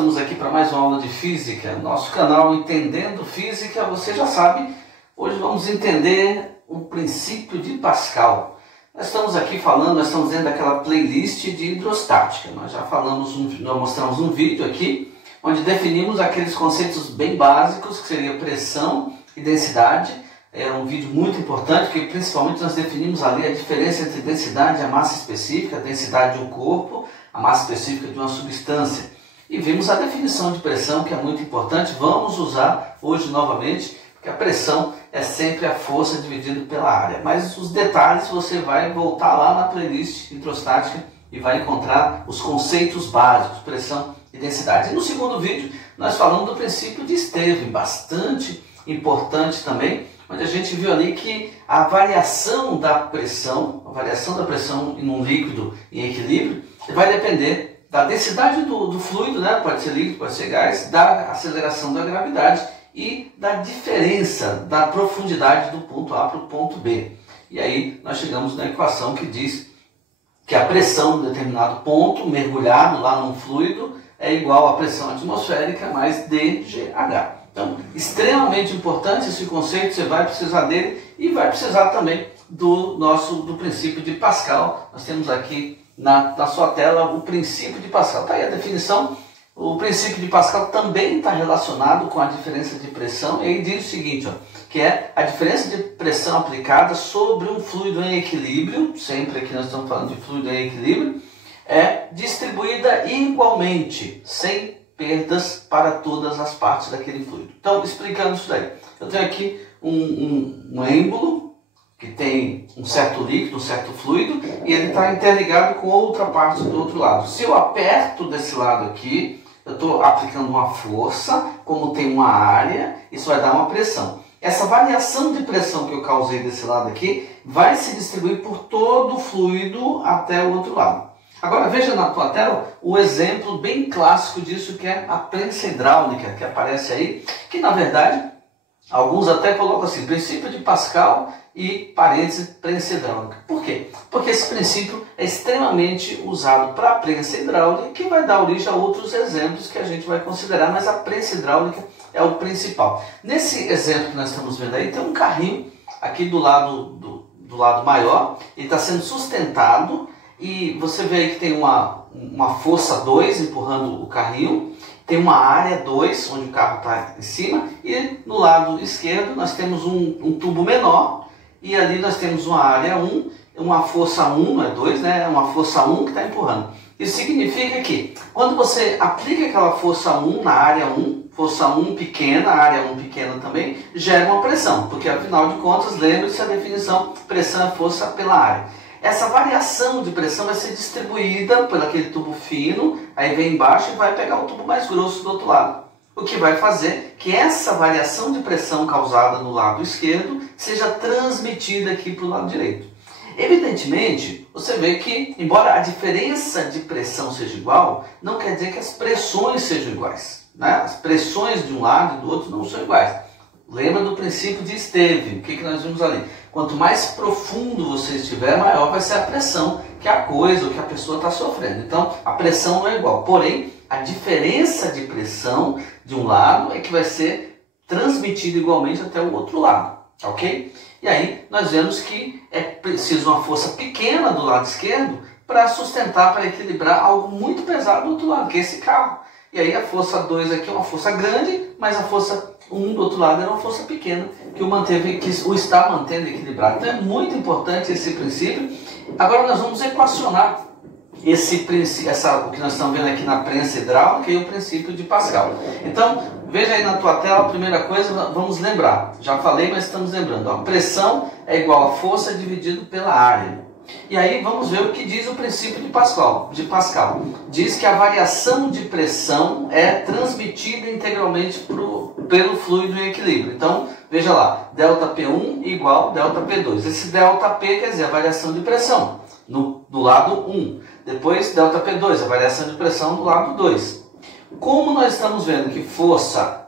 estamos aqui para mais uma aula de Física. Nosso canal Entendendo Física, você já sabe, hoje vamos entender o princípio de Pascal. Nós estamos aqui falando, nós estamos dentro daquela playlist de hidrostática. Nós já falamos, nós mostramos um vídeo aqui, onde definimos aqueles conceitos bem básicos, que seria pressão e densidade. É um vídeo muito importante, porque principalmente nós definimos ali a diferença entre densidade e a massa específica, a densidade de um corpo, a massa específica de uma substância. E vimos a definição de pressão, que é muito importante. Vamos usar hoje novamente, porque a pressão é sempre a força dividida pela área. Mas os detalhes você vai voltar lá na playlist hidrostática e vai encontrar os conceitos básicos, pressão e densidade. E no segundo vídeo nós falamos do princípio de Esteves, bastante importante também, onde a gente viu ali que a variação da pressão em um líquido em equilíbrio vai depender da densidade do fluido, né? Pode ser líquido, pode ser gás, da aceleração da gravidade e da diferença da profundidade do ponto A para o ponto B. E aí nós chegamos na equação que diz que a pressão de determinado ponto, mergulhado lá num fluido, é igual à pressão atmosférica mais dGH. Então, extremamente importante esse conceito, você vai precisar dele e vai precisar também do princípio de Pascal. Nós temos aqui na sua tela o princípio de Pascal. Está aí a definição. O princípio de Pascal também está relacionado com a diferença de pressão. E aí diz o seguinte, ó, que é a diferença de pressão aplicada sobre um fluido em equilíbrio, sempre aqui nós estamos falando de fluido em equilíbrio, é distribuída igualmente, sem perdas para todas as partes daquele fluido. Então, explicando isso daí, eu tenho aqui um êmbolo que tem um certo líquido, um certo fluido, e ele está interligado com outra parte do outro lado. Se eu aperto desse lado aqui, eu estou aplicando uma força, como tem uma área, isso vai dar uma pressão. Essa variação de pressão que eu causei desse lado aqui vai se distribuir por todo o fluido até o outro lado. Agora veja na tua tela o exemplo bem clássico disso, que é a prensa hidráulica, que aparece aí, que na verdade alguns até colocam assim, princípio de Pascal e parênteses prensa hidráulica. Por quê? Porque esse princípio é extremamente usado para a prensa hidráulica, que vai dar origem a outros exemplos que a gente vai considerar, mas a prensa hidráulica é o principal. Nesse exemplo que nós estamos vendo aí, tem um carrinho aqui do lado maior, ele está sendo sustentado. E você vê aí que tem uma força 2 empurrando o carrinho, tem uma área 2 onde o carro está em cima, e no lado esquerdo nós temos um tubo menor, e ali nós temos uma área 1, uma força 1, não é 2, né? É uma força 1 que está empurrando. Isso significa que quando você aplica aquela força 1 na área 1, força 1 pequena, área 1 pequena também, gera uma pressão, porque afinal de contas, lembre-se a definição, pressão é força pela área. Essa variação de pressão vai ser distribuída por aquele tubo fino, aí vem embaixo e vai pegar o tubo mais grosso do outro lado. O que vai fazer que essa variação de pressão causada no lado esquerdo seja transmitida aqui para o lado direito. Evidentemente, você vê que, embora a diferença de pressão seja igual, não quer dizer que as pressões sejam iguais, né? As pressões de um lado e do outro não são iguais. Lembra do princípio de Esteves, o que nós vimos ali? Quanto mais profundo você estiver, maior vai ser a pressão que a coisa ou que a pessoa está sofrendo. Então, a pressão não é igual. Porém, a diferença de pressão de um lado é que vai ser transmitida igualmente até o outro lado. Ok? E aí, nós vemos que é preciso uma força pequena do lado esquerdo para sustentar, para equilibrar algo muito pesado do outro lado, que é esse carro. E aí a força 2 aqui é uma força grande, mas a força 1 do outro lado era uma força pequena, que o está mantendo equilibrado. Então é muito importante esse princípio. Agora nós vamos equacionar esse princípio, o que nós estamos vendo aqui na prensa hidráulica e o princípio de Pascal. Então, veja aí na tua tela, a primeira coisa, vamos lembrar. Já falei, mas estamos lembrando. A pressão é igual a força dividido pela área. E aí vamos ver o que diz o princípio de Pascal. Diz que a variação de pressão é transmitida integralmente pelo fluido em equilíbrio. Então, veja lá, ΔP1 igual ΔP2. Esse ΔP quer dizer a variação de pressão do lado 1. Depois, ΔP2, a variação de pressão do lado 2. Como nós estamos vendo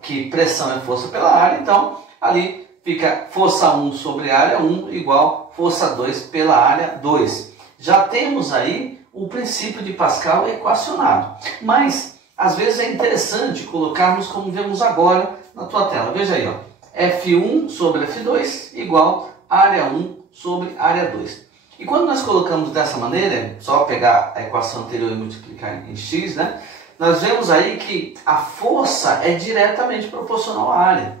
que pressão é força pela área, então ali fica força 1 sobre área 1 igual força 2 pela área 2. Já temos aí o princípio de Pascal equacionado. Mas às vezes é interessante colocarmos como vemos agora na tua tela. Veja aí, ó, F1 sobre F2 igual área 1 sobre área 2. E quando nós colocamos dessa maneira, é só pegar a equação anterior e multiplicar em x, né? Nós vemos aí que a força é diretamente proporcional à área.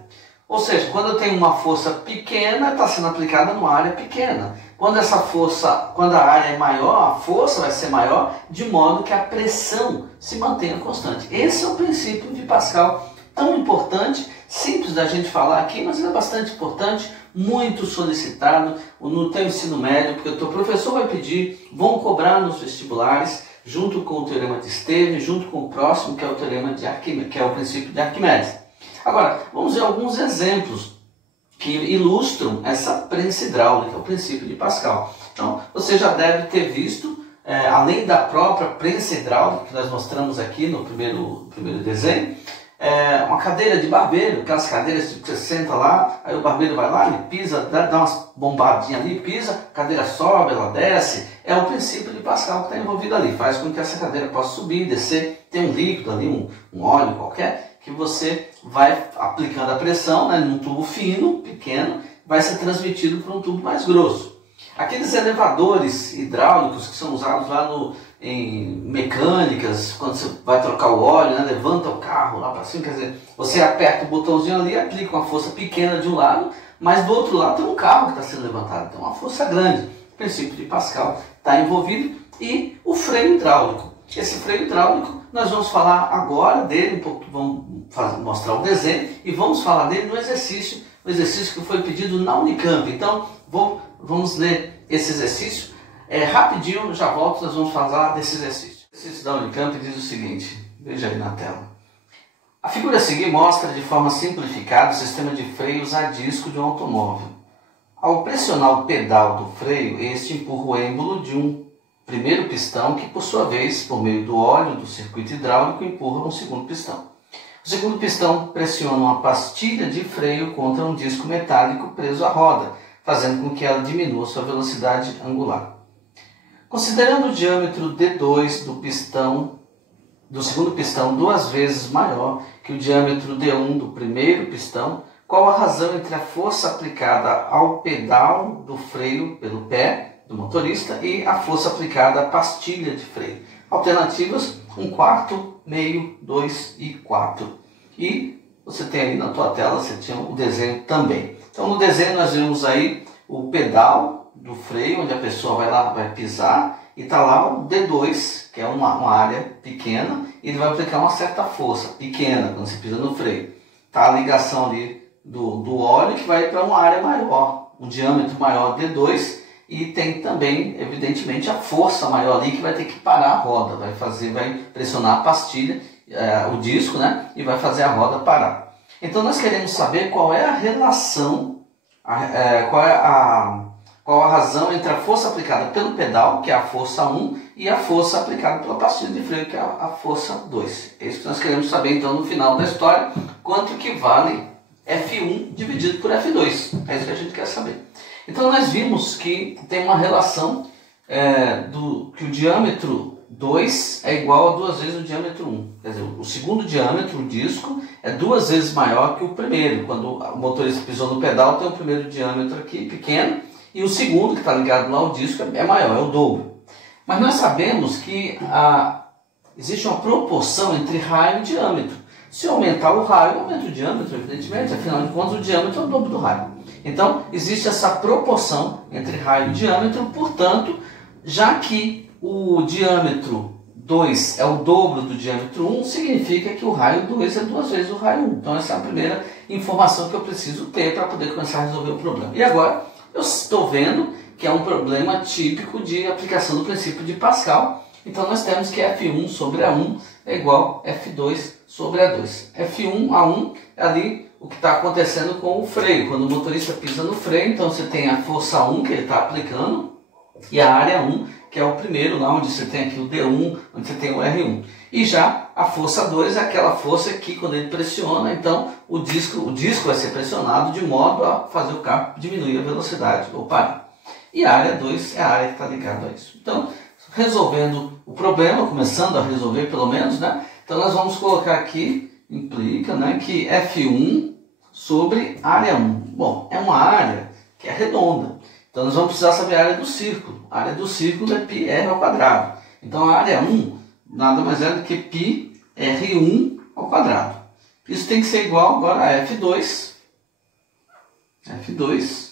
Ou seja, quando eu tenho uma força pequena, está sendo aplicada numa área pequena. Quando a área é maior, a força vai ser maior, de modo que a pressão se mantenha constante. Esse é o princípio de Pascal, tão importante, simples da gente falar aqui, mas é bastante importante, muito solicitado no teu ensino médio, porque o teu professor vai pedir, vão cobrar nos vestibulares, junto com o teorema de Esteve, junto com o próximo, que é o teorema de Arquimedes, que é o princípio de Arquimedes. Agora, vamos ver alguns exemplos que ilustram essa prensa hidráulica, o princípio de Pascal. Então, você já deve ter visto, além da própria prensa hidráulica, que nós mostramos aqui no primeiro desenho, uma cadeira de barbeiro, aquelas cadeiras que você senta lá, aí o barbeiro vai lá, ele pisa, dá umas bombadinhas ali, pisa, a cadeira sobe, ela desce. É o princípio de Pascal que está envolvido ali, faz com que essa cadeira possa subir, descer, tem um líquido ali, um óleo qualquer, que você vai aplicando a pressão, né, num tubo fino, pequeno, vai ser transmitido para um tubo mais grosso. Aqueles elevadores hidráulicos que são usados lá em mecânicas, quando você vai trocar o óleo, né, levanta o carro lá para cima, quer dizer, você aperta o botãozinho ali, aplica uma força pequena de um lado, mas do outro lado tem um carro que está sendo levantado, então uma força grande. O princípio de Pascal está envolvido, e o freio hidráulico. Esse freio hidráulico, nós vamos falar agora dele, um pouco, vamos mostrar o desenho e vamos falar dele no exercício, o exercício que foi pedido na Unicamp. Então, vamos ler esse exercício. Rapidinho, já volto, nós vamos falar desse exercício. O exercício da Unicamp diz o seguinte, veja aí na tela. A figura a seguir mostra de forma simplificada o sistema de freios a disco de um automóvel. Ao pressionar o pedal do freio, este empurra o êmbolo de um primeiro pistão que, por sua vez, por meio do óleo do circuito hidráulico, empurra um segundo pistão. O segundo pistão pressiona uma pastilha de freio contra um disco metálico preso à roda, fazendo com que ela diminua sua velocidade angular. Considerando o diâmetro D2 do segundo pistão 2 vezes maior que o diâmetro D1 do primeiro pistão, qual a razão entre a força aplicada ao pedal do freio pelo pé do motorista e a força aplicada à pastilha de freio? Alternativas: 1/4, meio, 2 e 4. E você tem aí na tua tela, você tinha o desenho também. Então no desenho nós vemos aí o pedal do freio, onde a pessoa vai lá, vai pisar, e está lá o D2, que é uma área pequena, e ele vai aplicar uma certa força pequena quando você pisa no freio. Está a ligação ali do óleo que vai para uma área maior, um diâmetro maior D2, e tem também, evidentemente, a força maior ali que vai ter que parar a roda, vai pressionar a pastilha, o disco, né, e vai fazer a roda parar. Então nós queremos saber qual é a relação, qual a razão entre a força aplicada pelo pedal, que é a força 1, e a força aplicada pela pastilha de freio, que é a força 2. É isso que nós queremos saber, então, no final da história, quanto que vale F1 dividido por F2. É isso que a gente quer saber. Então, nós vimos que tem uma relação que o diâmetro 2 é igual a 2 vezes o diâmetro 1. Quer dizer, o segundo diâmetro, o disco, é 2 vezes maior que o primeiro. Quando o motorista pisou no pedal, tem o primeiro diâmetro aqui, pequeno, e o segundo, que está ligado lá ao disco, é maior, é o dobro. Mas nós sabemos que existe uma proporção entre raio e diâmetro. Se aumentar o raio, aumenta o diâmetro, evidentemente, afinal de contas o diâmetro é o dobro do raio. Então, existe essa proporção entre raio e diâmetro, portanto, já que o diâmetro 2 é o dobro do diâmetro 1, significa que o raio 2 é 2 vezes o raio 1. Então, essa é a primeira informação que eu preciso ter para poder começar a resolver o problema. E agora, eu estou vendo que é um problema típico de aplicação do princípio de Pascal. Então, nós temos que F1 sobre A1 é igual a F2 sobre A2. F1, A1 é ali o que está acontecendo com o freio. Quando o motorista pisa no freio, então você tem a força 1 que ele está aplicando e a área 1, que é o primeiro, lá onde você tem aqui o D1, onde você tem o R1. E já a força 2 é aquela força que, quando ele pressiona, então o disco vai ser pressionado de modo a fazer o carro diminuir a velocidade ou parar. E a área 2 é a área que está ligada a isso. Então, resolvendo o problema, começando a resolver pelo menos, né? Então nós vamos colocar aqui, implica, né, que F1 sobre área 1. Bom, é uma área que é redonda. Então nós vamos precisar saber a área do círculo. A área do círculo é πr ao quadrado. Então a área 1 nada mais é do que πr1 ao quadrado. Isso tem que ser igual agora a F2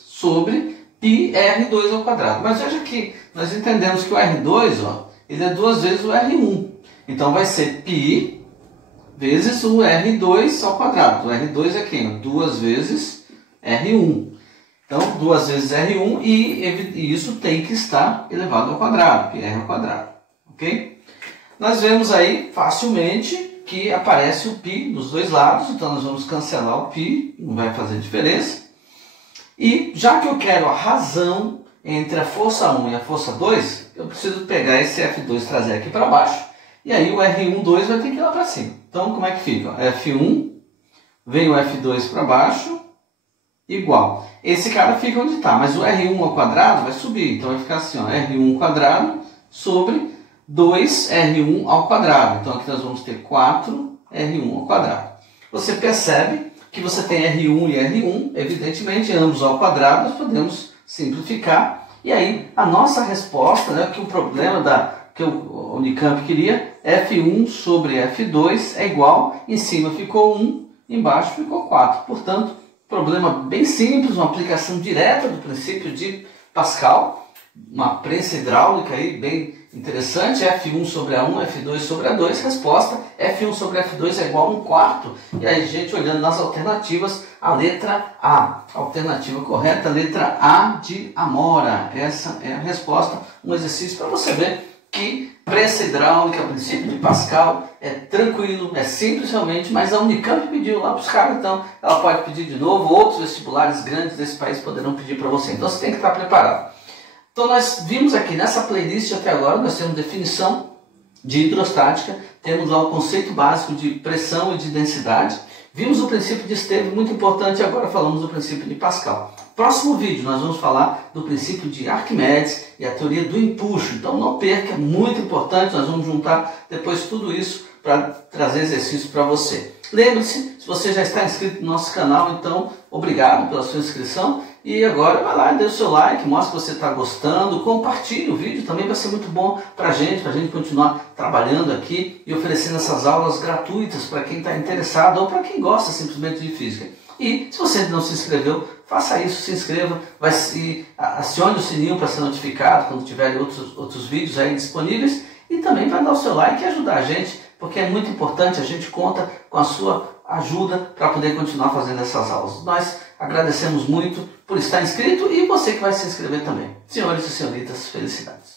sobre πr2 ao quadrado. Mas veja que nós entendemos que o R2, ó, ele é 2 vezes o R1. Então vai ser π vezes o R2 ao quadrado. O R2 é quem? 2 vezes R1. Então, 2 vezes R1 e isso tem que estar elevado ao quadrado, πr ao quadrado. Ok? Nós vemos aí facilmente que aparece o π dos dois lados, então nós vamos cancelar o π, não vai fazer diferença. E já que eu quero a razão entre a força 1 e a força 2, eu preciso pegar esse F2 e trazer aqui para baixo, e aí o R1,2 vai ter que ir lá para cima. Então, como é que fica? F1, vem o F2 para baixo, igual. Esse cara fica onde está, mas o R1 ao quadrado vai subir, então vai ficar assim, ó, R1 ao quadrado sobre 2R1 ao quadrado. Então aqui nós vamos ter 4R1 ao quadrado. Você percebe que você tem R1 e R1, evidentemente, ambos ao quadrado, nós podemos simplificar. E aí a nossa resposta, né, que o problema que o Unicamp queria, F1 sobre F2 é igual, em cima ficou 1, embaixo ficou 4. Portanto, problema bem simples, uma aplicação direta do princípio de Pascal, uma prensa hidráulica aí bem interessante, F1 sobre A1, F2 sobre A2, resposta, F1 sobre F2 é igual a 1/4. E aí, gente, olhando nas alternativas, a letra A, alternativa correta, letra A de Amora. Essa é a resposta, um exercício para você ver que prensa hidráulica, o princípio de Pascal, é tranquilo, é simples realmente, mas a Unicamp pediu lá para os caras, então ela pode pedir de novo, outros vestibulares grandes desse país poderão pedir para você, então você tem que estar preparado. Então nós vimos aqui nessa playlist até agora, nós temos definição de hidrostática, temos lá o conceito básico de pressão e de densidade, vimos o princípio de Esteves, muito importante, e agora falamos do princípio de Pascal. Próximo vídeo nós vamos falar do princípio de Arquimedes e a teoria do empuxo, então não perca, é muito importante, nós vamos juntar depois tudo isso para trazer exercício para você. Lembre-se, se você já está inscrito no nosso canal, então obrigado pela sua inscrição. E agora vai lá, dê o seu like, mostra que você está gostando, compartilhe o vídeo, também vai ser muito bom para a gente continuar trabalhando aqui e oferecendo essas aulas gratuitas para quem está interessado ou para quem gosta simplesmente de física. E se você não se inscreveu, faça isso, se inscreva, acione o sininho para ser notificado quando tiver outros vídeos aí disponíveis e também para dar o seu like e ajudar a gente, porque é muito importante, a gente conta com a sua ajuda para poder continuar fazendo essas aulas. Nós agradecemos muito por estar inscrito e você que vai se inscrever também. Senhores e senhoritas, felicidades!